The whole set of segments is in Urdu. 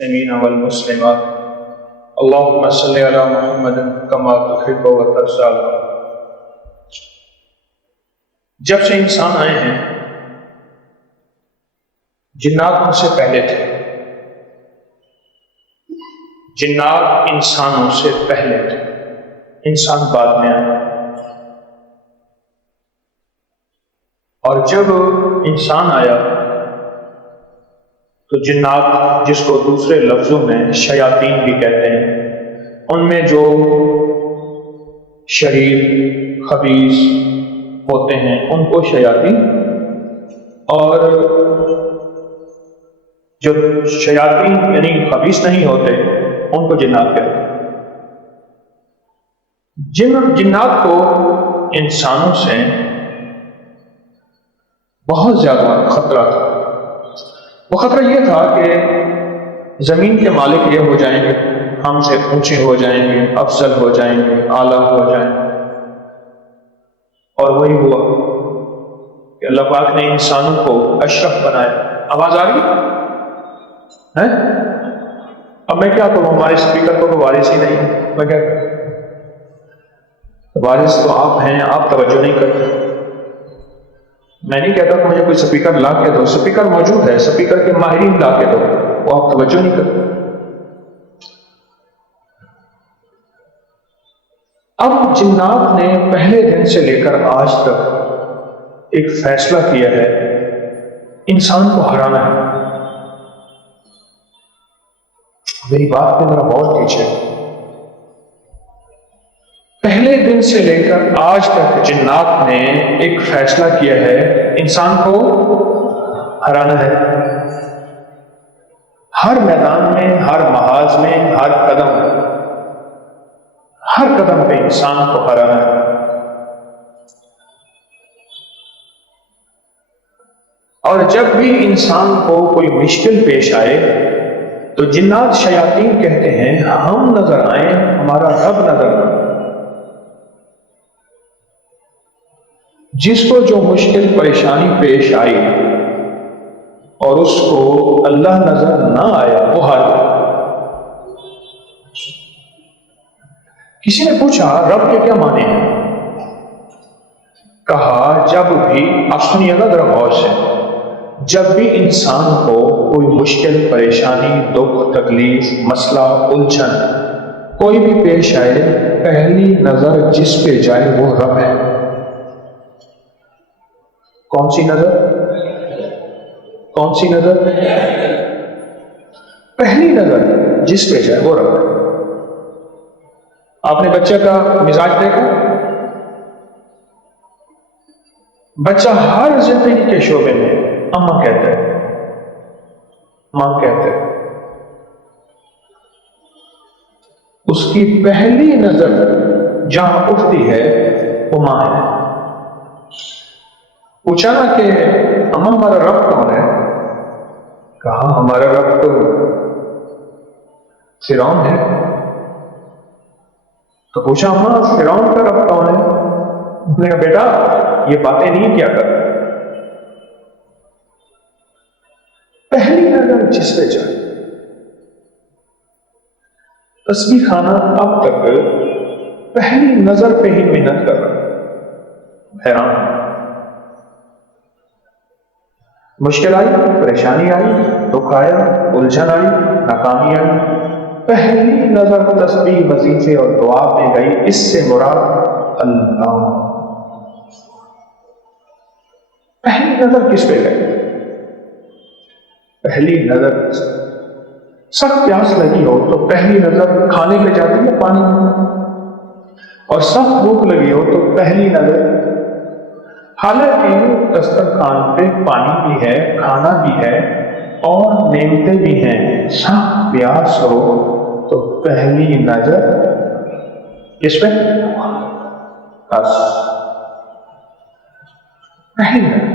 المسلمین والمسلمات اللهم صل علی محمد کما تحب وترضى۔ جب سے انسان آئے ہیں جنات ان سے پہلے تھے، جنات انسانوں سے پہلے تھے، انسان بعد میں آئے۔ اور جب انسان آیا تو جنات، جس کو دوسرے لفظوں میں شیاطین بھی کہتے ہیں، ان میں جو شریر خبیث ہوتے ہیں ان کو شیاطین، اور جو شیاطین یعنی خبیث نہیں ہوتے ان کو جنات کہتے ہیں۔ جنات کو انسانوں سے بہت زیادہ خطرہ تھا۔ وہ خطرہ یہ تھا کہ زمین کے مالک یہ ہو جائیں گے، ہم سے اونچے ہو جائیں گے، افضل ہو جائیں گے، اعلیٰ ہو جائیں گے۔ اور وہی ہوا کہ اللہ پاک نے انسانوں کو اشرف بنایا۔ آواز آ رہی ہے؟ اب میں کیا کروں، ہمارے اسپیکر کو تو وارث ہی نہیں، میں کیا کروں؟ وارث تو آپ ہیں، آپ توجہ نہیں کرتے۔ میں نہیں کہتا کہ مجھے کوئی سپیکر لا کے دو، سپیکر موجود ہے، سپیکر کے ماہرین لا کے دو، وہ آپ توجہ نہیں کرتے۔ اب جنات نے پہلے دن سے لے کر آج تک ایک فیصلہ کیا ہے، انسان کو ہرانا ہے۔ میری بات پہ ذرا غور کیجیے۔ پہلے دن سے لے کر آج تک جنات نے ایک فیصلہ کیا ہے، انسان کو ہرانا ہے۔ ہر میدان میں، ہر محاذ میں، ہر قدم پہ انسان کو ہرانا ہے۔ اور جب بھی انسان کو کوئی مشکل پیش آئے تو جنات شیاطین کہتے ہیں ہم نظر آئیں، ہمارا رب نظر آئے۔ جس کو جو مشکل پریشانی پیش آئی اور اس کو اللہ نظر نہ آیا وہ ہار گیا۔ کسی نے پوچھا رب کے کیا معنی ہیں؟ کہا جب بھی، آپ سنیے گا ذرا غور سے، جب بھی انسان کو کوئی مشکل پریشانی، دکھ، تکلیف، مسئلہ، الجھن کوئی بھی پیش آئے، پہلی نظر جس پہ جائے وہ رب ہے۔ کون سی نظر؟ کون سی نظر؟ پہلی نظر جس پہ جائے وہ رب ہے۔ آپ نے بچے کا مزاج دیکھا؟ بچہ ہر زندگی کے شعبے میں اماں کہتا ہے، ماں کہتا ہے۔ اس کی پہلی نظر جہاں اٹھتی ہے وہ ماں ہے۔ پوچھا نا کہ اماں ہمارا رب کون ہے؟ کہا ہمارا رب تو فرعون ہے۔ تو پوچھا اماں فرعون کا رب کون ہے؟ اس نے کہا بیٹا یہ باتیں نہیں کیا کر۔ پہلی نظر جس پہ جائے۔ تسبیح خانہ اب تک پہلی نظر پہ ہی محنت کر رہا، حیران ہے۔ مشکل آئی، پریشانی آئی، دکھ آیا، الجھن آئی، ناکامی آئی، پہلی نظر تسبیح، وظیفے اور دعا میں گئی، اس سے مراد اللہ۔ پہلی نظر کس پہ گئی؟ پہلی نظر سخت پیاس لگی ہو تو پہلی نظر کھانے پہ جاتی ہے، پانی میں، اور سخت بھوک لگی ہو تو پہلی نظر، حالانکہ دسترخوان پہ پانی بھی ہے، کھانا بھی ہے اور نعمتیں بھی ہیں، سخت پیاس ہو تو پہلی نظر کس پہ؟ بس پہلی نظر۔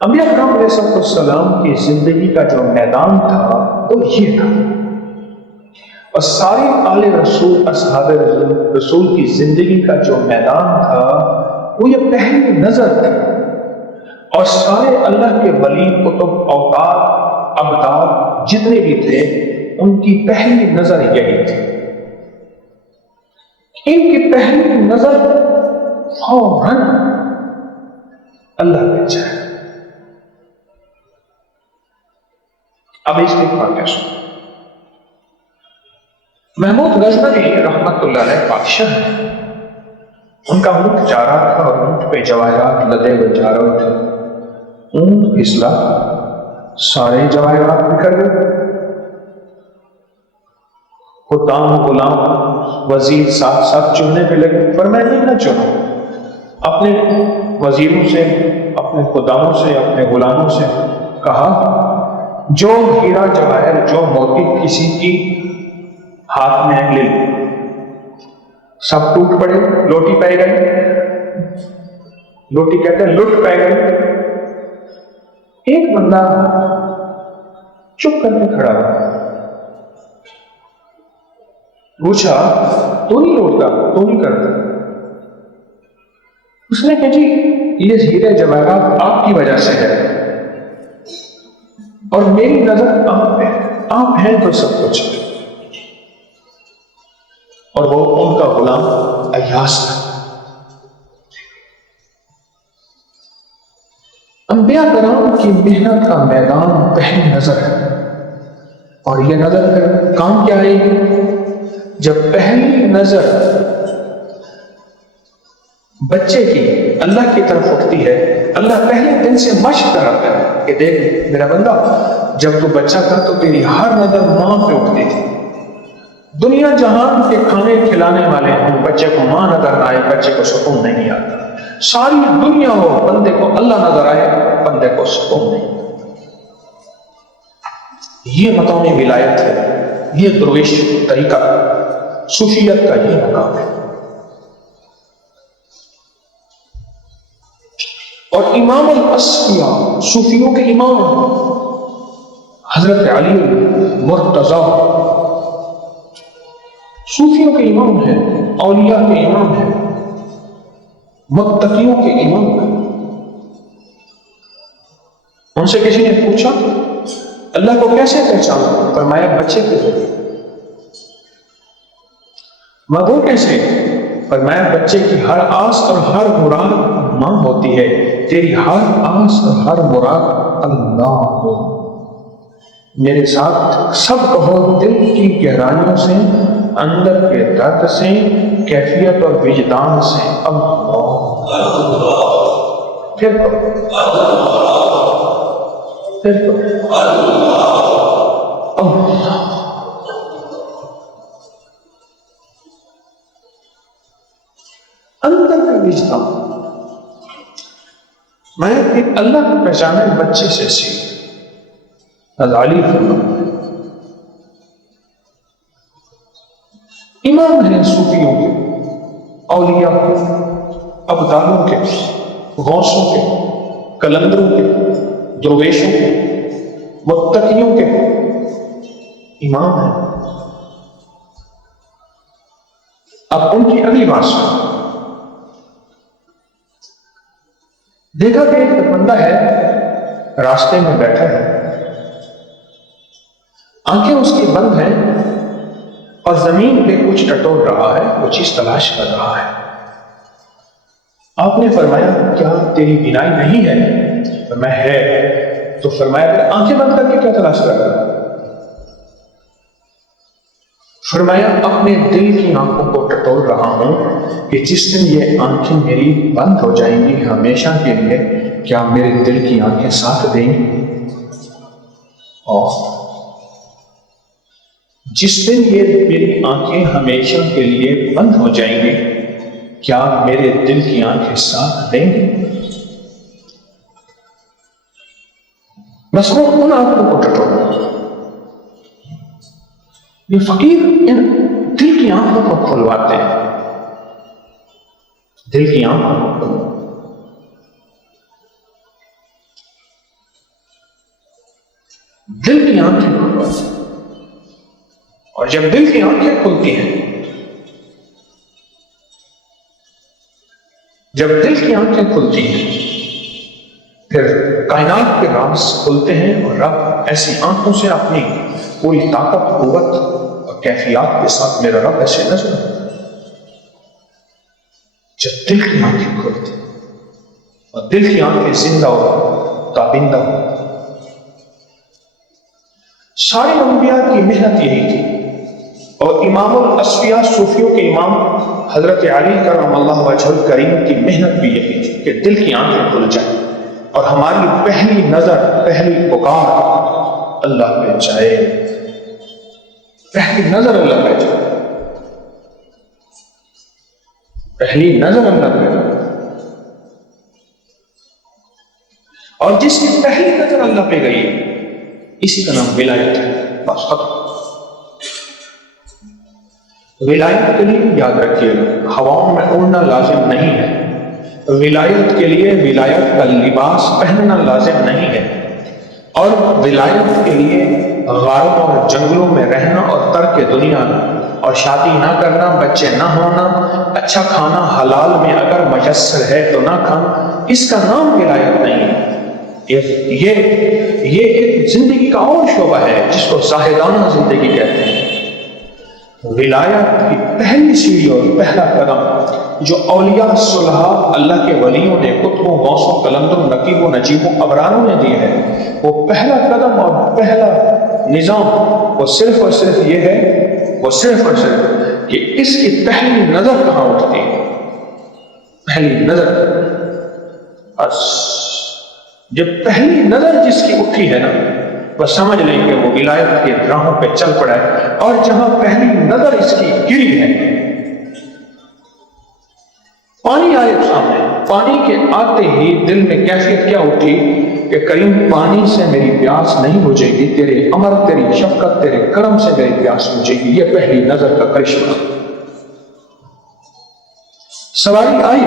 انبیاء کرام علیہ السلام کی زندگی کا جو میدان تھا وہ یہ تھا، اور سارے آل رسول، اصحاب رسول کی زندگی کا جو میدان تھا وہ یہ پہلی نظر تھی۔ اور سارے اللہ کے ولی، کتب، اوقات ابدال جتنے بھی تھے ان کی پہلی نظر یہی تھی. ان کی پہلی نظر فوراً اللہ پہ جائے. اب اس کے بعد کیا سن؟ محمود غزنوی رحمت اللہ علیہ بادشاہ ہیں. ان کا اونٹ جا رہا تھا اور اونٹ پہ جواہرات لدے ہوئے جا رہے تھے. اونٹ پھسلا، سارے جواہرات بکھر گئے. خدام غلام وزیر ساتھ ساتھ چننے پہ لگے. پر میں نہیں نہ چنا، اپنے وزیروں سے، اپنے خداموں سے، اپنے غلاموں سے کہا جو ہیرا جواہر، جو موتی کسی کی ہاتھ میں لے لو. سب ٹوٹ پڑے، لوٹی پہ گئی. لوٹی کہتے ہیں لٹ پہ گئی. ایک بندہ چپ کر کے کھڑا ہوا. پوچھا تو نہیں لوٹتا، تو نہیں کرتا؟ اس نے کہا جی یہ ہیرے جواہرات آپ کی وجہ سے ہے اور میری نظر آپ پہ، آپ ہیں تو سب کچھ. اور وہ ان کا غلام ایاس تھا. انبیاء کرام کی محنت کا میدان پہلی نظر ہے. اور یہ نظر پھر کام کیا آئے گی؟ جب پہلی نظر بچے کی اللہ کی طرف اٹھتی ہے، اللہ پہلے دن سے مشق کراتا ہے کہ دیکھ میرا بندہ، جب تو بچہ تھا تو تیری ہر نظر ماں پہ اٹھتی تھی. دنیا جہان کے کھانے کھلانے والے ہوں، بچے کو ماں نظر آئے بچے کو سکون نہیں آتا. ساری دنیا ہو، بندے کو اللہ نظر آئے بندے کو سکون نہیں. یہ مقام ولایت ہے، یہ درویش طریقہ، صوفیت کا یہ مقام ہے. اور امام الاصفیاء، صوفیوں کے امام حضرت علی مرتضیٰ صوفیوں کے امام ہیں، اولیاء کے امام ہیں، متقیوں کے امام ہیں. ان سے کسی نے پوچھا اللہ کو کیسے پہچانا؟ فرمایا بچے کے ذریعے. وہ کیسے؟ فرمایا بچے کی ہر آس اور ہر مراد ماں ہوتی ہے، تیری ہر آس اور ہر مراد اللہ ہو. میرے ساتھ سب کہو، دل کی گہرائیوں سے، اندر کے درد سے، کیفیت اور وجدان سے اللہ. پھر اللہ. اندر کا وجدان. میں اللہ کو پہچانے بچے سے سیکھ. غزالی امام ہیں صوفیوں کے، اولیاء کے، ابدالوں کے، غوثوں کے، کلندروں کے، درویشوں کے، متقیوں کے امام ہیں. اب ان کی اگلی بات سنو. دیکھا کہ ایک بندہ ہے راستے میں بیٹھا ہے، آنکھیں اس کی بند ہیں اور زمین پہ کچھ ٹٹول رہا ہے، وہ چیز تلاش کر رہا ہے. آپ نے فرمایا کیا تیری بینائی نہیں ہے؟ فرمایا ہے. تو فرمایا پھر آنکھیں بند کر کے کیا تلاش کر رہا ہے؟ فرمایا اپنے دل کی آنکھوں کو ٹٹول رہا ہوں کہ جس دن یہ آنکھیں میری بند ہو جائیں گی ہمیشہ کے لیے، کیا میرے دل کی آنکھیں ساتھ دیں گی؟ اور جس دن یہ میری آنکھیں ہمیشہ کے لیے بند ہو جائیں گی، کیا میرے دل کی آنکھیں ساتھ دیں گی؟ بس وہ ان آنکھوں کو ٹٹول. یہ فقیر ان دل کی آنکھوں کو کھلواتے ہیں. دل کی آنکھوں کو، دل کی آنکھیں کھلواتے ہیں. اور جب دل کی آنکھیں کھلتی ہیں، جب دل کی آنکھیں کھلتی ہیں، پھر کائنات کے راز کھلتے ہیں اور رب ایسی آنکھوں سے اپنی پوری طاقت، قوت اور کیفیات کے ساتھ میرا رب ایسے نظر آتا ہے جب دل کی آنکھیں کھلتی اور دل کی آنکھیں زندہ ہو، تابندہ ہو۔ سارے انبیاء کی محنت یہی تھی، اور امام الاسفیاء صوفیوں کے امام حضرت علی کرم اللہ وجہ الکریم کی محنت بھی یہی تھی کہ دل کی آنکھیں کھل جائیں اور ہماری پہلی نظر، پہلی پکار اللہ پہ جائے، پہلی نظر اللہ پہ جائے، پہلی نظر اللہ پہ جائے۔ اور جس کی پہلی نظر اللہ پہ گئی اسی کا نام ولایت ہے، بس ختم۔ ولایت کے لیے یاد رکھیے ہواؤں میں اڑنا لازم نہیں ہے، ولایت کے لیے ولایت کا لباس پہننا لازم نہیں ہے، اور ولایت کے لیے غاروں اور جنگلوں میں رہنا اور ترک دنیا اور شادی نہ کرنا، بچے نہ ہونا، اچھا کھانا حلال میں اگر میسر ہے تو نہ کھانا، اس کا نام ولایت نہیں ہے۔ یہ ایک زندگی کا اور شعبہ ہے جس کو زاہدانہ زندگی کہتے ہیں۔ ولایت کی پہلی سیڑھی اور پہلا قدم جو اولیاء صلحاء اللہ کے ولیوں نے کتبوں، غوثوں، قلندروں، نقیبوں، نجیبوں، ابراروں نے دی ہے، وہ پہلا قدم اور پہلا نظام وہ صرف اور صرف یہ ہے، وہ صرف اور صرف کہ اس کی پہلی نظر کہاں اٹھتی ہے، پہلی نظر۔ بس جب پہلی نظر جس کی اٹھی ہے نا، وہ سمجھ لیں کہ وہ ولایت کے راہوں پہ چل پڑا ہے۔ اور جہاں پہلی نظر اس کی گری ہے، پانی آئے سامنے، پانی کے آتے ہی دل میں کیفیت کیا اٹھی کہ کریم پانی سے میری پیاس نہیں بجھے گی، تیرے امر، تیری شفقت، تیرے کرم سے میری پیاس بجھے گی۔ یہ پہلی نظر کا کرشمہ۔ سواری آئی،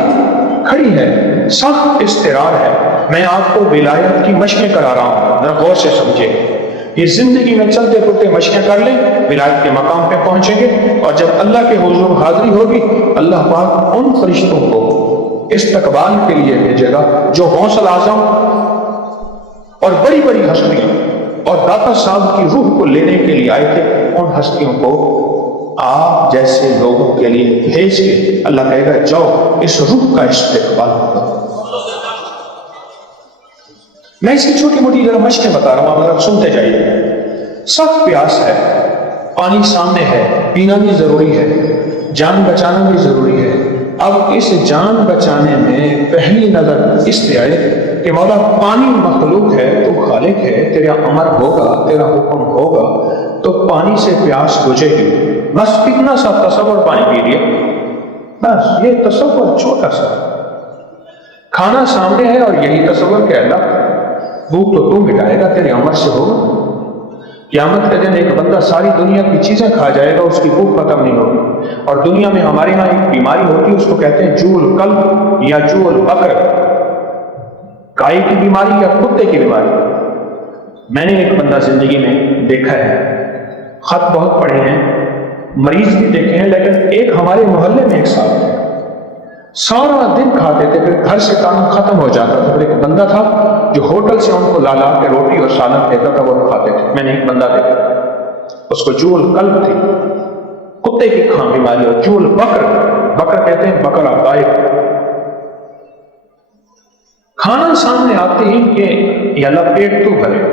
کھڑی ہے، سخت اضطرار ہے، میں آپ کو ولایت کی مشقیں کرا رہا ہوں، ذرا غور سے سمجھے۔ یہ زندگی میں چلتے پھرتے مشقیں کر لیں، ولایت کے مقام پہ پہنچیں گے، اور جب اللہ کے حضور حاضری ہوگی، اللہ پاک ان فرشتوں کو استقبال کے لیے بھیجے گا جو غوث اعظم اور بڑی بڑی ہستیاں اور داتا صاحب کی روح کو لینے کے لیے آئے تھے، ان ہستیوں کو آپ جیسے لوگوں کے لیے بھیج کے اللہ کہے گا جاؤ اس روح کا استقبال ہوگا۔ میں اس کی چھوٹی موٹی ذرا مشقیں بتا رہا ہوں، آپ ذرا سنتے جائیے۔ سخت پیاس ہے، پانی سامنے ہے، پینا بھی ضروری ہے، جان بچانا بھی ضروری ہے۔ اب اس جان بچانے میں پہلی نظر اس پہ آئے کہ مولا پانی مخلوق ہے، تو خالق ہے، تیرا امر ہوگا، تیرا حکم ہوگا تو پانی سے پیاس بجھے گی۔ بس اتنا سا تصور پانی پی لیا، بس یہ تصور چھوٹا سا۔ کھانا سامنے ہے اور یہی تصور کہ اللہ بھوک تو مٹائے گا، تیرے امر سے ہوگا۔ قیامت کے دن ایک بندہ ساری دنیا کی چیزیں کھا جائے گا، اس کی بھوک ختم نہیں ہوگی۔ اور دنیا میں ہمارے ہاں ایک بیماری ہوتی ہے، اس کو کہتے ہیں جو القلب یا جو البقر، گائے کی بیماری یا کتے کی بیماری۔ میں نے ایک بندہ زندگی میں دیکھا ہے، خط بہت پڑھے ہیں، مریض بھی دیکھے ہیں، لیکن ایک ہمارے محلے میں ایک صاحب تھے، سارا دن کھاتے تھے، پھر گھر سے کام ختم ہو جاتا تھا۔ پھر ایک بندہ تھا جو ہوٹل سے ان کو لا لا کے روٹی اور سالن دیتا تھا، وہ کھاتے تھے۔ میں نے ایک بندہ دیکھا، اس کو جو القلب تھی، کتے کی کھان بیماری، اور جو البقر، بکر کہتے ہیں بکرا، گائے۔ کھانا سامنے آتے ہی کہ اللہ پیٹ تو بھرے،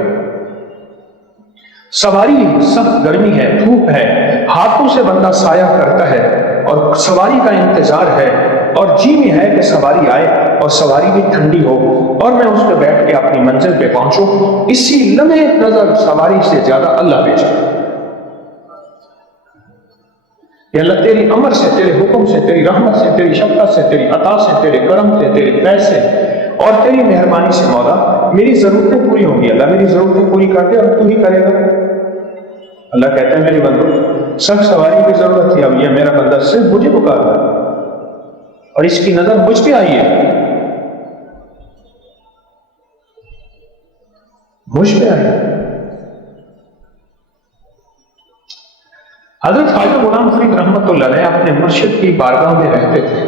سواری سخت گرمی ہے، دھوپ ہے، ہاتھوں سے بندہ سایہ کرتا ہے اور سواری کا انتظار ہے، اور جی میں ہے کہ سواری آئے اور سواری بھی ٹھنڈی ہو اور میں اس پہ بیٹھ کے اپنی منزل پہ پہنچوں۔ اسی لمحے نظر سواری سے زیادہ اللہ پہ جائے کہ اللہ تیری امر سے، تیرے حکم سے، تیری رحمت سے، تیری شفقت سے، تیری عطا سے، تیرے کرم سے، تیرے فیض سے اور تیری مہربانی سے مولا میری ضرورتیں پوری ہوں گی۔ اللہ میری ضرورتیں پوری کر دے اور تو ہی کرے گا۔ اللہ کہتا ہے میری بندو، سخت سواری کی ضرورت تھی، اب یہ میرا بندہ صرف مجھے پکار رہا ہے اور اس کی نظر مجھ پہ آئی ہے، مجھ پہ آئی ہے۔ حضرت خواجہ غلام فرید رحمۃ اللہ علیہ اپنے مرشد کی بارگاہ میں رہتے تھے،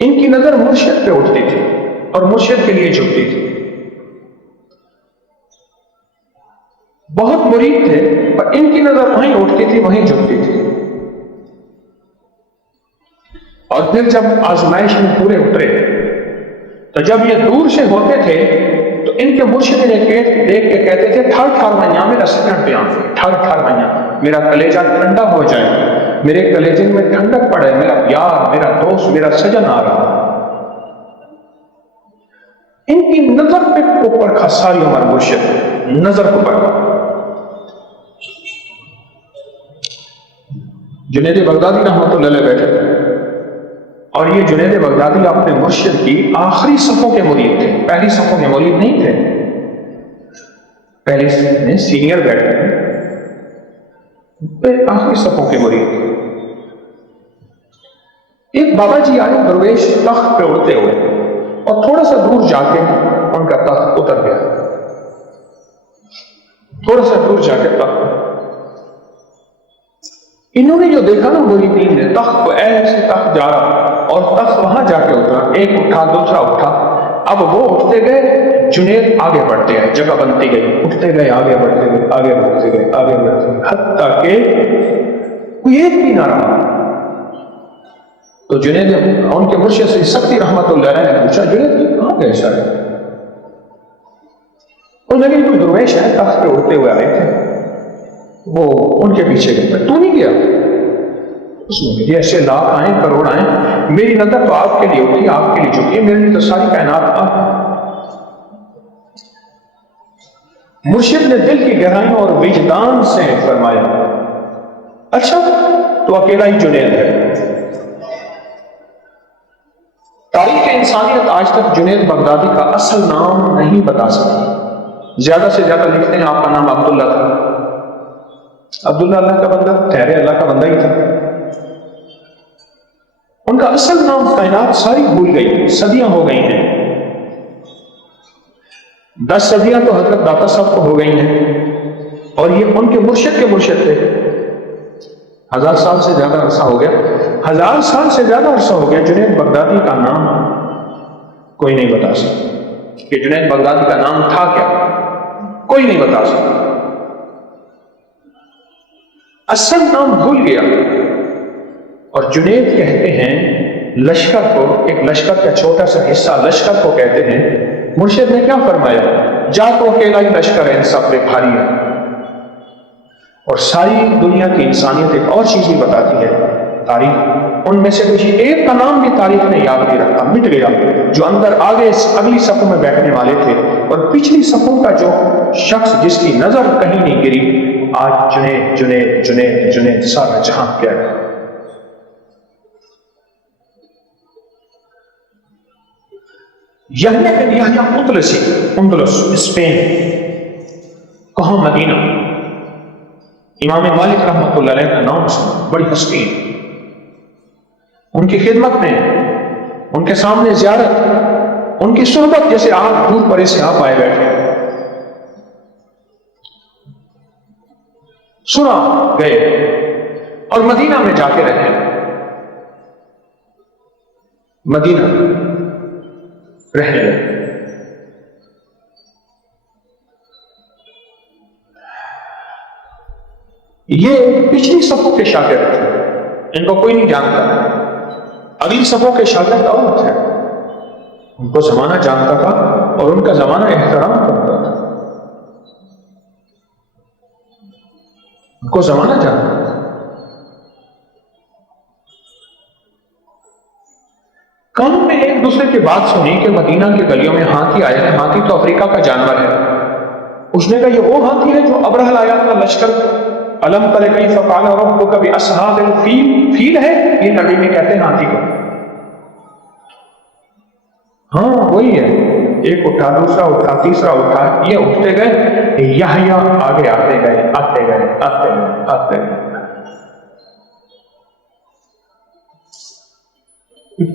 ان کی نظر مرشد پہ اٹھتی تھی اور مرشد کے لیے جھکتی تھی۔ بہت مرید تھے، پر ان کی نظر وہیں اٹھتی تھی، وہیں جھکتی تھی۔ اور پھر جب آزمائش میں پورے اترے تو جب یہ دور سے ہوتے تھے تو ان کے مرشد نے دیکھ کے کہتے تھے ٹھار ٹھار مائیاں میرا سکن پہ آنکھ، ٹھار ٹھار مائیاں میرا کلیجہ ٹھنڈا ہو جائے، میرے کلیجے میں ٹھنڈک پڑے، میرا یار، میرا دوست، میرا سجن آ رہا۔ ان کی نظر پہ اوپر کھا ساری عمر مرشد نظر کو پڑا۔ جنید بغدادی رحمۃ اللہ علیہ بیٹھے تھے، اور یہ جنید بغدادی اپنے مرشد کی آخری صفوں کے مرید تھے، پہلی صفوں کے مرید نہیں تھے، پہلی میں سینئر بیٹھے تھے، آخری صفوں کے مرید تھے۔ ایک بابا جی آئے درویش تخت پہ اڑتے ہوئے، اور تھوڑا سا دور جا کے ان کا تخت اتر گیا، تھوڑا سا دور جا کے تخت، انہوں نے جو دیکھا نا مریدین نے، تخت کو ایسے تخت جا رہا اور تخت وہاں جا کے اترا، ایک اٹھا دوسرا اٹھا، اب وہ اٹھتے گئے، جنید آگے بڑھتے ہیں، جگہ بنتی گئی، اٹھتے گئے، آگے بڑھتے گئے، آگے بڑھتے گئے، آگے بڑھتے گئے، حتیٰ کہ کوئی ایک بھی نہ رہا۔ تو جنید ان کے مرشد سے سختی رحمت اللہ علیہ نے پوچھا جنید کہاں گئے سارے؟ انہوں نے کوئی درویش ہے تخت پہ اڑتے ہوئے آئے تھے، وہ ان کے پیچھے گئے، تو نہیں گیا؟ اس نے جیسے لاکھ آئیں کروڑ آئیں، میری نظر تو آپ کے لیے اٹھی، آپ کے لیے جھکی ہے، میرے لیے تو ساری کائنات آپ۔ مرشد نے دل کی گہرائیوں اور وجدان سے فرمایا اچھا تو اکیلا ہی جنید ہے۔ تاریخ انسانیت آج تک جنید بغدادی کا اصل نام نہیں بتا سکی، زیادہ سے زیادہ لکھتے ہیں آپ کا نام عبداللہ تھا، عبداللہ اللہ کا بندہ، ٹھہرے اللہ کا بندہ ہی تھا۔ ان کا اصل نام کائنات ساری بھول گئی، صدیاں ہو گئی ہیں، 10 صدیاں تو حضرت داتا صاحب کو ہو گئی ہیں، اور یہ ان کے مرشد کے مرشد تھے۔ 1000 سال سے زیادہ عرصہ ہو گیا، 1000 سال سے زیادہ عرصہ ہو گیا جنید بغدادی کا نام کوئی نہیں بتا سکتا کہ جنید بغدادی کا نام تھا کیا، کوئی نہیں بتا سکتا، اصل نام بھول گیا۔ اور جنید کہتے ہیں لشکر کو، ایک لشکر کا چھوٹا سا حصہ لشکر کو کہتے ہیں، مرشد نے کیا فرمایا جا تو اکیلا ہی لشکر ہے، ان سب پہ بھاری ہے۔ اور ساری دنیا کی انسانیت ایک اور چیز ہی بتاتی ہے، تاریخ ان میں سے کچھ ایک کا نام بھی تاریخ نے یاد نہیں رکھا، مٹ گیا، جو اندر آگے اگلی صفوں میں بیٹھنے والے تھے، اور پچھلی صفوں کا جو شخص جس کی نظر کہیں نہیں گری، آج جنید جنید جنید جنید سارا جہاں کیا ہے۔ یحییٰ بن یحییٰ اندلسی، اندلس اسپین، کہاں؟ مدینہ۔ امام مالک رحمۃ اللہ علیہ کا نام سنا، بڑی ہستی، ان کی خدمت میں، ان کے سامنے زیارت، ان کی صحبت، جیسے آپ دور پرے سے آپ آئے بیٹھے، سنا گئے اور مدینہ میں جا کے رہے، مدینہ رہنے لگے۔ یہ پچھلی صفوں کے شاگرد تھے، ان کو کوئی نہیں جانتا، اگلی صفوں کے شاگرد اور تھے، ان کو زمانہ جانتا تھا اور ان کا زمانہ احترام کرتا تھا، ان کو زمانہ جانتا تھا۔ کانوں میں ایک دوسرے کی بات سنی کہ مدینہ کی گلیوں میں ہاتھی آئے ہیں، ہاتھی تو افریقہ کا جانور ہے۔ اس نے کہا یہ وہ ہاتھی ہے جو ابرہہ لایا تھا لشکر، الم تر کیف فعل ربک باصحاب الفیل، فیل ہے یہ نبی میں کہتے ہیں ہاتھی کو، ہاں وہی ہے، ایک اٹھا دوسرا اٹھا تیسرا اٹھا، یہ اٹھتے گئے، یحییٰ آگے آتے گئے آتے گئے آتے گئے آتے گئے۔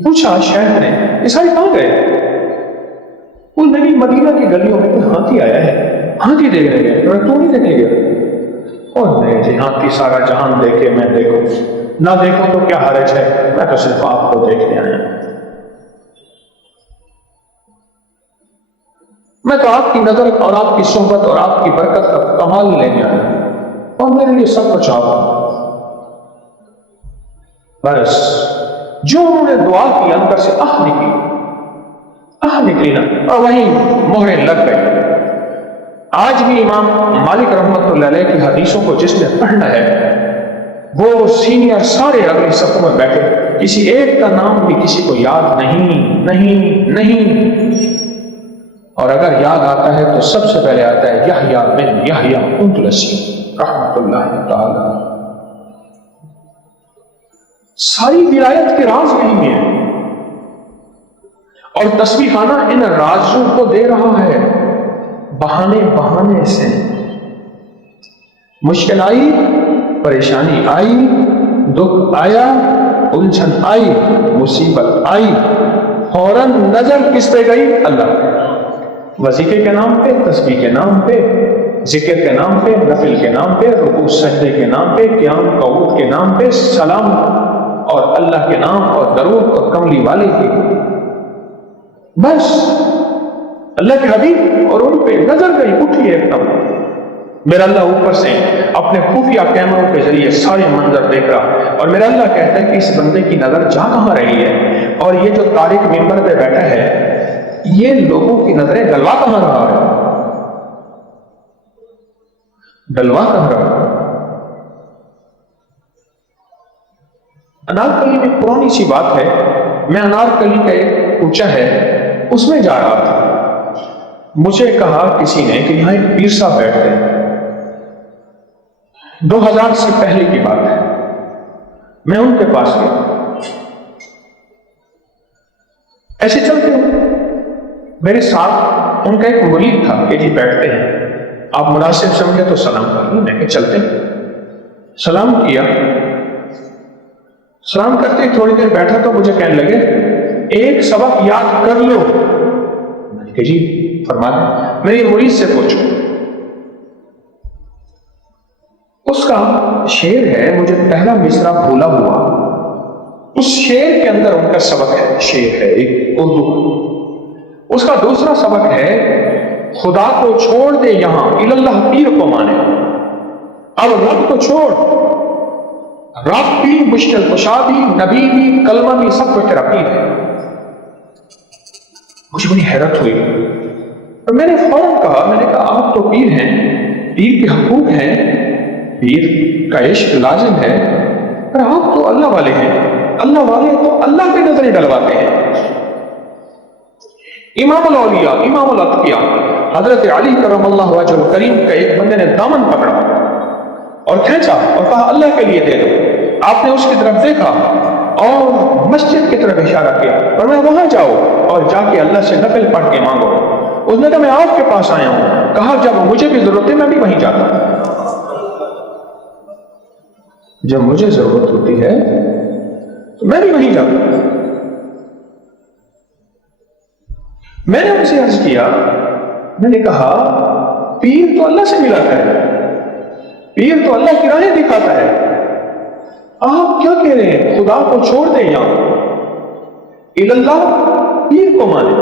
پوچھا شیخ نے یہ سارے کہاں گئے؟ وہ نبی مدینہ کی گلیوں میں کوئی ہاتھی آیا ہے، ہاتھی دیکھنے گئے، تو نہیں دیکھنے گیا؟ اور نہیں جی، ہاتھی سارا جہان دیکھے میں دیکھوں، نہ دیکھوں تو کیا حرج ہے، میں تو صرف آپ کو دیکھنے آیا۔ میں تو آپ کی نظر اور آپ کی صحبت اور آپ کی برکت کا کمال لینے آیا اور میرے لیے سب کچھ آپ ہے. بس جو انہوں نے دعا کی اندر سے نکلی نا اور وہیں مہرے لگ گئے. آج بھی امام مالک رحمۃ اللہ علیہ کی حدیثوں کو جس نے پڑھنا ہے وہ سینئر سارے اگلی صفوں میں بیٹھے، کسی ایک کا نام بھی کسی کو یاد نہیں. اور اگر یاد آتا ہے تو سب سے پہلے آتا ہے یحییٰ بن یحییٰ اندلسی رحمۃ اللہ تعالی. ساری ولایت کے راز نہیں ہے اور تسبیحانہ ان رازوں کو دے رہا ہے بہانے سے. مشکل آئی، پریشانی آئی، دکھ آیا، الجھن آئی، مصیبت آئی، فوراً نظر کس پہ گئی؟ اللہ پہ. وظیفے کے نام پہ، تسبیح کے نام پہ، ذکر کے نام پہ، نفل کے نام پہ، رکوع سجدے کے نام پہ، قیام قعود کے نام پہ، سلام اور اللہ کے نام اور درود اور کملی والے کی. بس اللہ کے حبیب اور ان پہ نظر گئی، اٹھی ایک دم. میرا اللہ اوپر سے اپنے خفیہ کیمروں کے ذریعے سارے منظر دیکھ رہا اور میرا اللہ کہتا ہے کہ اس بندے کی نظر جا کہاں رہی ہے، اور یہ جو طارق ممبر پہ بیٹھا ہے یہ لوگوں کی نظریں ڈلوا کہاں رہا ہے، ڈلوا کہاں رہا. انارکلی میں پرانی سی بات ہے، میں انارکلی کا ایک کوچہ ہے اس میں جا رہا تھا. مجھے کہا کسی نے کہ یہاں ایک پیر صاحب بیٹھتے ہیں. 2000 سے پہلے کی بات ہے. میں ان کے پاس گیا، ایسے چلتے ہوں، میرے ساتھ ان کا ایک مرید تھا کہ جی بیٹھتے ہیں، آپ مناسب سمجھے تو سلام کر لیں. میں کہ چلتے ہیں. سلام کیا، سلام کرتے تھوڑی دیر بیٹھا تو مجھے کہنے لگے ایک سبق یاد کر لو. میں نے کہا جی فرما دیں. میری مرید سے پوچھو. اس کا شعر ہے، مجھے پہلا مصرع بھولا ہوا، اس شعر کے اندر ان کا سبق ہے، شعر ہے ایک اردو. اس کا دوسرا سبق ہے خدا کو چھوڑ دے یہاں اللہ پیر کو مانے. اب رب کو چھوڑ، رب بھی، مشکل کشا بھی، نبی بھی، کلمہ بھی، سب کو تیرا پیر ہے. مجھے بڑی حیرت ہوئی اور میں نے فوراً کہا، میں نے کہا آپ تو پیر ہیں، پیر کے حقوق ہیں، پیر کا عشق لازم ہے، پر آپ تو اللہ والے ہیں. اللہ والے تو اللہ کی نظریں ڈلواتے ہیں. امام الاولیاء، امام الاتقیاء حضرت علی کرم اللہ وجہ الکریم کا ایک بندے نے دامن پکڑا اور کھینچا اور کہا اللہ کے لیے دے دو. آپ نے اس کی طرف دیکھا اور مسجد کی طرف اشارہ کیا اور میں وہاں جاؤ اور جا کے اللہ سے نفل پڑھ کے مانگو. اس نے کہا میں آپ کے پاس آیا ہوں. کہا جب مجھے بھی ضرورت ہے میں بھی وہیں جاتا ہوں. جب مجھے ضرورت ہوتی ہے تو میں بھی وہیں جاتا ہوں. میں نے ان سے عرض کیا، میں نے کہا پیر تو اللہ سے ملاتا ہے، پیر تو اللہ کی راہیں دکھاتا ہے، آپ کیا کہہ رہے ہیں خدا کو چھوڑ دیں یہاں اللہ پیر کو مانے.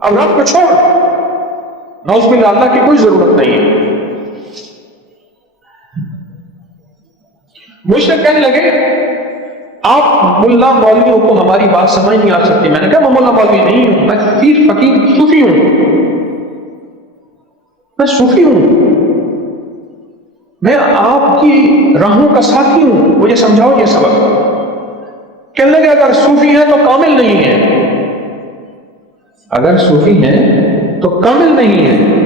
اب رب کو چھوڑ، نعوذ باللہ اللہ کی کوئی ضرورت نہیں ہے. مجھ سے کہنے لگے آپ ملا مولویوں کو ہماری بات سمجھ نہیں آ سکتی. میں نے کہا میں ملا مولوی نہیں ہوں، میں پیر فقیر صوفی ہوں، میں صوفی ہوں، میں آپ کی راہوں کا ساتھی ہوں، مجھے سمجھاؤ یہ سبق. کہنے لگے اگر صوفی ہیں تو کامل نہیں ہیں، اگر صوفی ہیں تو کامل نہیں ہیں.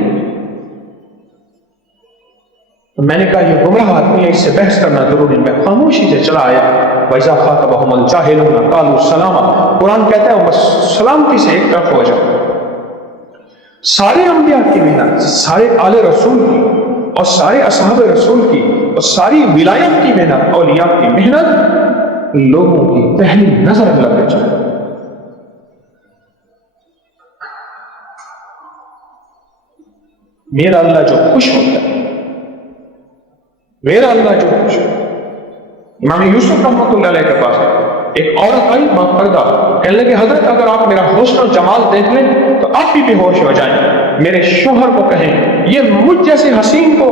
تو میں نے کہا یہ گمراہ آدمی ہے، اس سے بحث کرنا ضروری. میں خاموشی سے چلا آیا. وَإِذَا خَاطَبَهُمُ الْجَاهِلُونَ قَالُوا سَلَامًا. قرآن کہتا ہے بس سلامتی سے ایک طرف ہو جاؤ. سارے انبیاء کی محنت، سارے آل رسول کی اور سارے اصحاب رسول کی اور ساری ولایت کی محنت، اولیاء کی محنت لوگوں کی پہلی نظر اللہ پہ چاہے. میرا اللہ جو خوش ہوتا ہے، میرا اللہ جو خوش ہوتا ہے. امام یوسف رحمۃ اللہ علیہ کے پاس ہے، ایک عورت آئی باپردہ، کہنے لگے حضرت اگر آپ میرا حسن و جمال دیکھ لیں تو آپ بھی بے ہوش ہو جائیں، میرے شوہر کو کہیں یہ مجھ جیسے حسین کو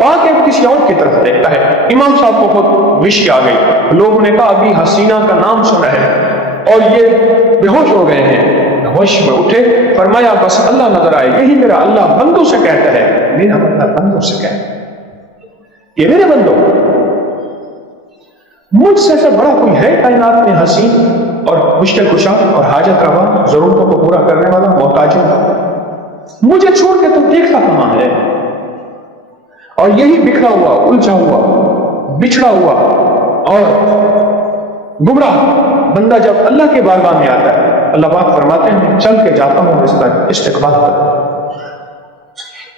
پا کے کسی اور کی طرف دیکھتا ہے۔ امام صاحب کو خود وشی آ گئی، لوگوں نے کہا ابھی حسینہ کا نام سنا ہے اور یہ بے ہوش ہو گئے ہیں۔ ہوش میں اٹھے، فرمایا بس اللہ نظر آئے، یہی میرا اللہ بندوں سے کہتا ہے، میرا اللہ بندوں سے کہتا ہے، یہ میرے بندوں، مجھ سے بڑا کوئی ہے کائنات میں حسین اور مشکل کشا اور حاجت روا، ضرورتوں کو پورا کرنے والا، محتاجوں کا، مجھے چھوڑ کے تم دیکھتا کہاں ہے؟ اور یہی بکھرا ہوا، الجھا ہوا، بچھڑا ہوا اور گمراہ بندہ جب اللہ کے بارگاہ میں آتا ہے، اللہ پاک فرماتے ہیں چل کے جاتا ہوں اس کا استقبال کر۔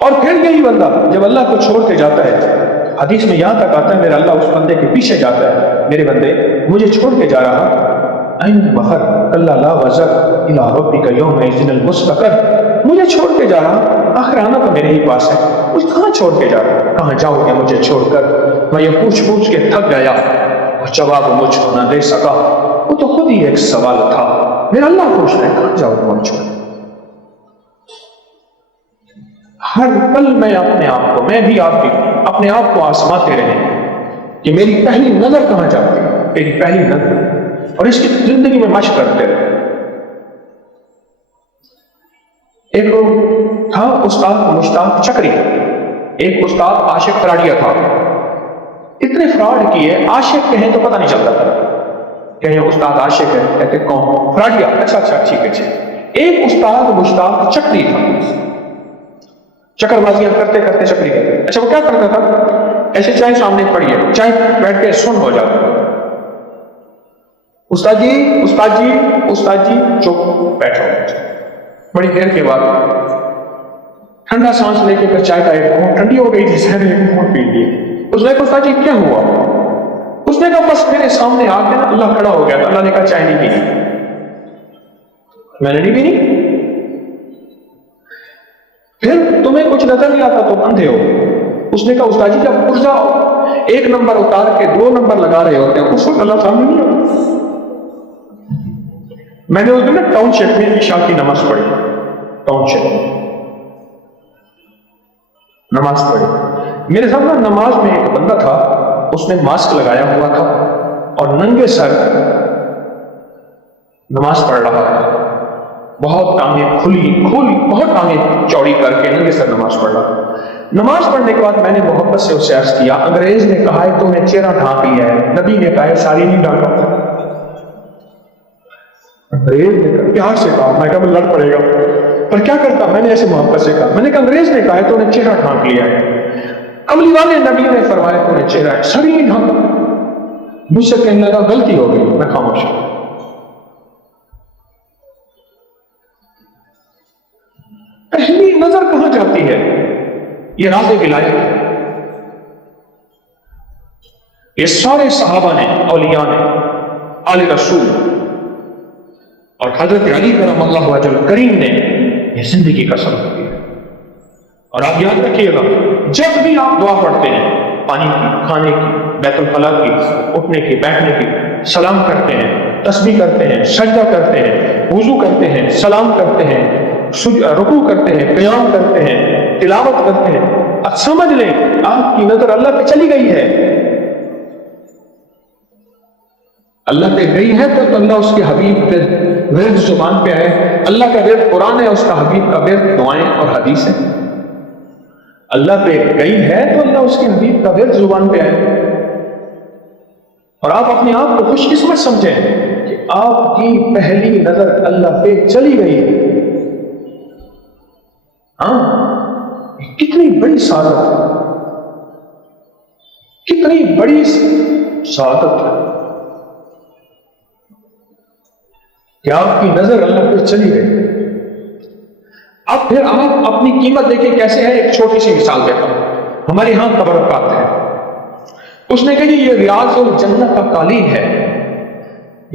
اور پھر یہی بندہ جب اللہ کو چھوڑ کے جاتا ہے، حدیث میں یہاں تک آتا ہے میرا اللہ اس بندے کے پیچھے جاتا ہے، میرے بندے مجھے چھوڑ کے جا رہا، این بخر کلا لا وزر الی ربک یومئذ المستقر، مجھے چھوڑ کے جا رہا، آخر آنا تو میرے ہی پاس ہے، مجھے کہاں چھوڑ کے جا رہا، کہاں جاؤ گے مجھے چھوڑ کر؟ میں یہ پوچھ کے تھک گیا اور جواب مجھ کو نہ دے سکا، وہ تو خود ہی ایک سوال تھا، میرا اللہ پوچھ رہا ہے کہاں جاؤ تمہیں چھوڑ؟ ہر پل میں اپنے آپ کو، میں بھی آپ بھی اپنے آپ کو آزماتے رہیں کہ میری پہلی نظر کہاں جاتی ہے، میری پہلی نظر، اور اس کی زندگی میں مشق کرتے رہے۔ ایک تھا استاد مشتاق چکری، ایک استاد عاشق فراڈیا تھا، اتنے فراڈ کیے، عاشق کہیں تو پتہ نہیں چلتا تھا، کہیں استاد عاشق ہے، کہتے کون؟ فراڈیا، اچھا ٹھیک ہے۔ ایک استاد مشتاق چکری تھا، چکر بازیاں کرتے کرتے چکری کرتے۔ اچھا وہ کیا کرتا تھا؟ ایسے چائے سامنے پڑی ہے، چائے بیٹھ کے سن ہو جاتا، استاد جی چپ بیٹھو۔ بڑی دیر کے بعد ٹھنڈا سانس لے کے پھر چائے کا ایک گھونٹ، ٹھنڈی ہو گئی تھی، ایک گھونٹ پی لیے۔ اس نے کہا استاد جی کیا ہوا؟ اس نے کہا بس میرے سامنے آ کے نا اللہ کھڑا ہو گیا تھا، اللہ نے کہا چائے نہیں پینی، میں نے نہیں پینی، پھر تمہیں کچھ نظر نہیں آتا تم اندھے ہو۔ اس نے کہا استاد جی جب پرزا ایک نمبر اتار کے 2 نمبر لگا رہے ہوتے ہیں اس وقت اللہ سامنے نہیں آتا۔ میں نے اس دن ٹاؤن شپ میں عشاء کی نماز پڑھی، ٹاؤن شپ میں نماز پڑھی، میرے سامنے نماز میں ایک بندہ تھا، اس نے ماسک لگایا ہوا تھا اور ننگے سر نماز پڑھ رہا تھا، بہت ٹانگیں کھلی بہت ٹانگیں چوڑی کر کے ننگے سر نماز پڑھ رہا۔ نماز پڑھنے کے بعد میں نے محبت سے اسے عرض کیا انگریز نے کہا ہے تو نے چہرہ ڈھانپ لیا ہے، نبی نے کہا ہے ساری نہیں ڈھانپا۔ انگریز نے پیار سے کہا، میں کہا میں لڑ پڑے گا، پر کیا کرتا، میں نے ایسے محبت سے کہا، میں نے کہا انگریز نے کہا ہے تو نے چہرہ ڈھانپ لیا ہے، کملی والے نبی نے فرمایا تو نے چہرہ ساری نہیں ڈھانپا۔ مجھ سے کہنے لگا غلطی ہو گئی، میں خاموش ہوں۔ پہلی نظر کہاں جاتی ہے؟ یہ راز ولایت ہے۔ یہ سارے صحابہ نے، اولیاء نے، آل رسول اور حضرت علی کرم اللہ وجہ کریم نے یہ زندگی کا سبب کیا۔ اور آپ یاد رکھیے گا جب بھی آپ دعا پڑھتے ہیں، پانی کی، کھانے کی، بیت الخلاء کی، اٹھنے کی، بیٹھنے کی، سلام کرتے ہیں، تسبیح کرتے ہیں، سجدہ کرتے ہیں، وضو کرتے ہیں، سلام کرتے ہیں، رکوع کرتے ہیں، قیام کرتے ہیں، تلاوت کرتے ہیں، اب سمجھ لیں آپ کی نظر اللہ پہ چلی گئی ہے۔ اللہ پہ گئی ہے تو اللہ اس کے حبیب پہ ورد زبان پہ آئے، اللہ کا ورد قرآن ہے، اس کا حبیب کا ورد دعائیں اور حدیث ہے۔ اللہ پہ گئی ہے تو اللہ اس کے حبیب کا ورد زبان پہ آئے، اور آپ اپنے آپ کو خوش قسمت سمجھیں کہ آپ کی پہلی نظر اللہ پہ چلی گئی ہے۔ کتنی بڑی سعادت ہے، کتنی بڑی سعادت ہے کہ آپ کی نظر اللہ پہ چلی گئی۔ اب پھر آپ اپنی قیمت دیکھیں کیسے ہے، ایک چھوٹی سی مثال دیتا ہوں۔ ہمارے یہاں تبرکات ہے، اس نے کہا یہ ریاض الجنہ کا قالین ہے،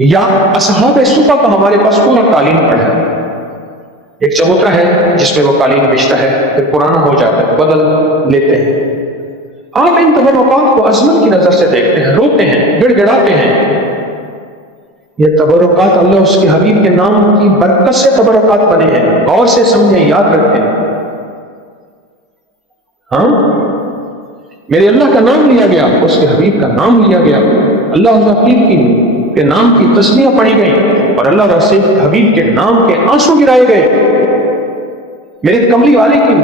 یا اصحاب صفا کا ہمارے پاس پورا قالین پڑا ہے، ایک چبوترا ہے جس میں وہ قالین بچتا ہے، پھر پرانا ہو جاتا ہے، بدل لیتے ہیں۔ آپ ان تبرکات کو عظمت کی نظر سے دیکھتے ہیں، روتے ہیں، گڑ گڑاتے ہیں، یہ تبرکات اللہ اس کے حبیب کے نام کی برکت سے تبرکات بنے ہیں. غور سے سمجھیں, یاد رکھیں. ہاں, میرے اللہ کا نام لیا گیا, اس کے حبیب کا نام لیا گیا, اللہ اس حبیب کے نام کی تسمیہ پڑھی گئی, اور اللہ رسول حبیب کے نام کے آنسو گرائے گئے. میرے کملی والے کی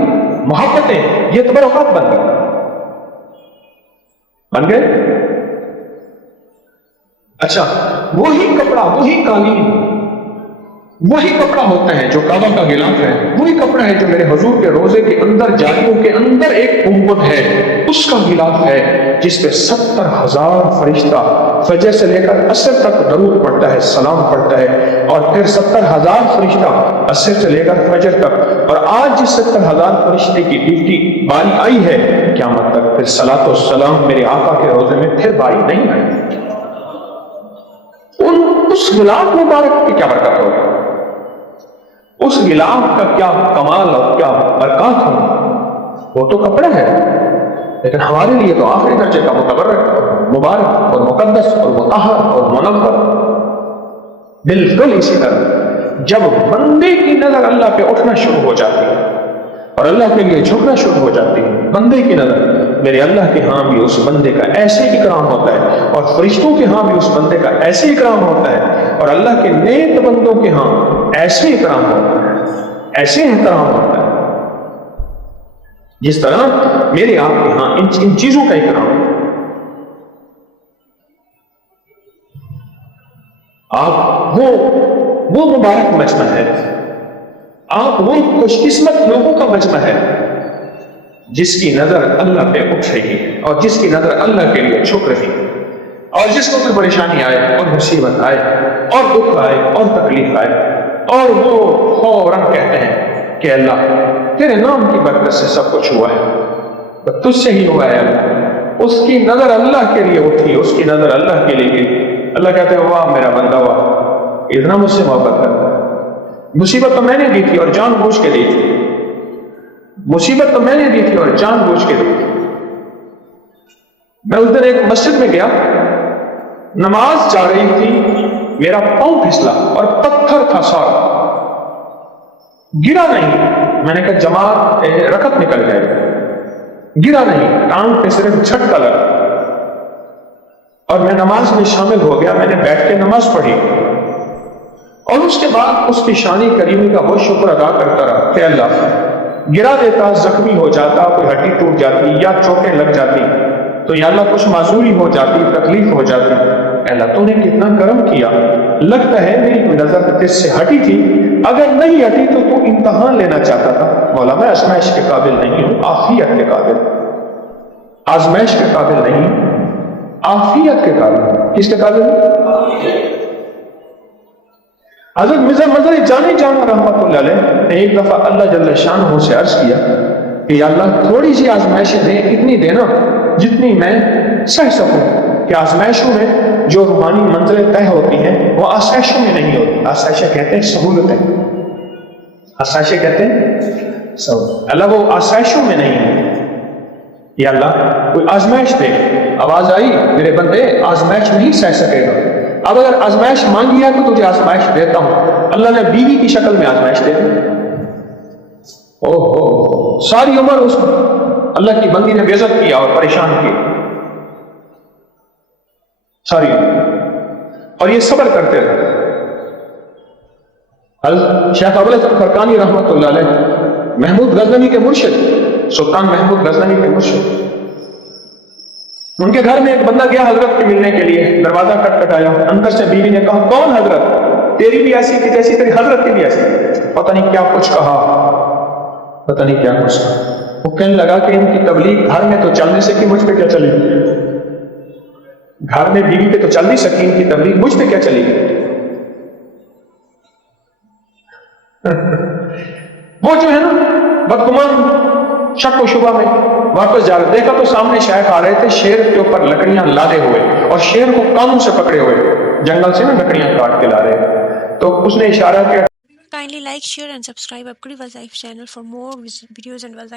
محبتیں, یہ تبرکات بن گئے. اچھا, وہی کپڑا, وہی قالین, وہی کپڑا ہوتا ہے جو کعبہ کا غلاف ہے, وہی کپڑا ہے جو میرے حضور کے روزے کے اندر جالیوں کے اندر ایک گنبد ہے, اس کا غلاف ہے جس پہ 70,000 فرشتہ فجر سے لے کر عصر تک درود پڑھتا ہے, سلام پڑھتا ہے, اور پھر 70,000 فرشتہ عصر سے لے کر فجر تک. اور آج جس 70,000 فرشتے کی ڈیوٹی باری آئی ہے قیامت تک, پھر صلاۃ و سلام میرے آقا کے روزے میں پھر باری نہیں آئی. اس غلاف مبارک کی کیا برکت ہوگی, اس غلاف کا کیا کمال اور کیا برکات ہوں. وہ تو کپڑا ہے, لیکن ہمارے لیے تو آخری درجے کا متبرک, مبارک اور مقدس اور مطہر اور منور. بالکل اسی طرح جب بندے کی نظر اللہ پہ اٹھنا شروع ہو جاتی ہے اور اللہ کے لیے جھکنا شروع ہو جاتی ہے, بندے کی نظر, میرے اللہ کے ہاں بھی اس بندے کا ایسے اکرام ہوتا ہے, اور فرشتوں کے ہاں بھی اس بندے کا ایسے اکرام ہوتا ہے, اور اللہ کے نیک بندوں کے ہاں ایسے اکرام ہوتا ہے, ایسے احترام ہوتا ہے جس طرح میرے آپ کے ہاں ان چیزوں کا اکرام ہے. آپ وہ مبارک مجمع ہے, آپ وہ خوش قسمت لوگوں کا مجمع ہے جس کی نظر اللہ پہ اٹھ رہی ہے, اور جس کی نظر اللہ کے لیے جھک رہی ہے, اور جس کو کوئی پریشانی آئے اور مصیبت آئے اور دکھ آئے اور تکلیف آئے, اور وہ فوراً کہتے ہیں کہ اللہ تیرے نام کی برکت سے سب کچھ ہوا ہے, تجھ سے ہی ہوا ہے اللہ. اس کی نظر اللہ کے لیے اٹھی, اس کی نظر اللہ کے لیے گئی. اللہ کہتے ہیں واہ میرا بندہ واہ, اتنا مجھ سے محبت کرتا ہے. مصیبت تو میں نے دی تھی اور جان بوجھ کے دی تھی, مصیبت تو میں نے دی تھی اور جان بوجھ کے دی تھی. میں اس دن ایک مسجد میں گیا, نماز جا رہی تھی, میرا پاؤں پھسلا اور پتھر تھا سارا, گرا نہیں. میں نے کہا جماعت رکعت نکل جائے, گرا نہیں, ٹانگ پہ صرف جھٹکا لگا, اور میں نماز میں شامل ہو گیا. میں نے بیٹھ کے نماز پڑھی, اور اس کے بعد اس کی شانی کریمی کا وہ شکر ادا کرتا رہا کہ اللہ گرا دیتا, زخمی ہو جاتا, کوئی ہڈی ٹوٹ جاتی یا چوٹیں لگ جاتی, تو یا اللہ کچھ معذوری ہو جاتی, تکلیف ہو جاتی. اللہ تو نے کتنا کرم کیا, لگتا ہے میری نظر تجھ سے ہٹی تھی, اگر نہیں ہٹی تو تو امتحان لینا چاہتا تھا. مولا میں آزمائش کے قابل نہیں ہوں, عافیت کے قابل, آزمائش کے قابل نہیں, عافیت کے قابل. کس کے قابل؟ حضرت مرزا مظہر جانی جانا رحمت اللہ علیہ نے ایک دفعہ اللہ جل شانہ سے عرض کیا کہ یا اللہ تھوڑی سی آزمائشیں دیں, اتنی دینا جتنی میں سہ سکوں. کہ آزمائشوں میں جو روحانی منزلیں طے ہوتی ہیں وہ آسائشوں میں نہیں ہوتی. آسائشیں کہتے ہیں سہولتیں, آسائشیں کہتے ہیں سہولت. اللہ وہ آسائشوں میں نہیں ہے. یا اللہ کوئی آزمائش دے, آواز آئی میرے بندے آزمائش نہیں سہ سکے گا. اب اگر آزمائش مانگی ہے تو تجھے آزمائش دیتا ہوں. اللہ نے بیوی کی شکل میں آزمائش دے دی. اوہ ساری عمر اس اللہ کی بندی نے بے عزت کیا اور پریشان کیا ساری عمر, اور یہ صبر کرتے رہے. شیخ ابو الحسن فرقانی رحمۃ اللہ علیہ محمود غزنوی کے مرشد, سلطان محمود غزنوی کے مرشد, ان کے گھر میں ایک بندہ گیا حضرت کے ملنے کے لیے. دروازہ کٹکھٹایا, اندر سے بیوی نے کہا کون حضرت؟ تیری بھی ایسی تھی جیسی تیری حضرت کی بھی ایسی. پتہ نہیں کیا کچھ کہا, پتہ نہیں کیا کچھ کہا. وہ کہنے لگا کہ ان کی تبلیغ گھر میں تو چل نہیں سکی, مجھ پہ کیا چلے گی؟ گھر میں بیوی پہ تو چل نہیں سکی, ان کی تبلیغ مجھ پہ کیا چلے گی؟ وہ جو ہے نا بدگمان شک و شبہ میں واپس جا رہے, دیکھا تو سامنے شیخ آ رہے تھے شیر کے اوپر لکڑیاں لادے ہوئے, اور شیر کو کانوں سے پکڑے ہوئے, جنگل سے نا لکڑیاں کاٹ کے لا رہے. تو اس نے اشارہ کیا. Kindly like, share and subscribe Upgrade Wazaif channel for more videos and Wazaif.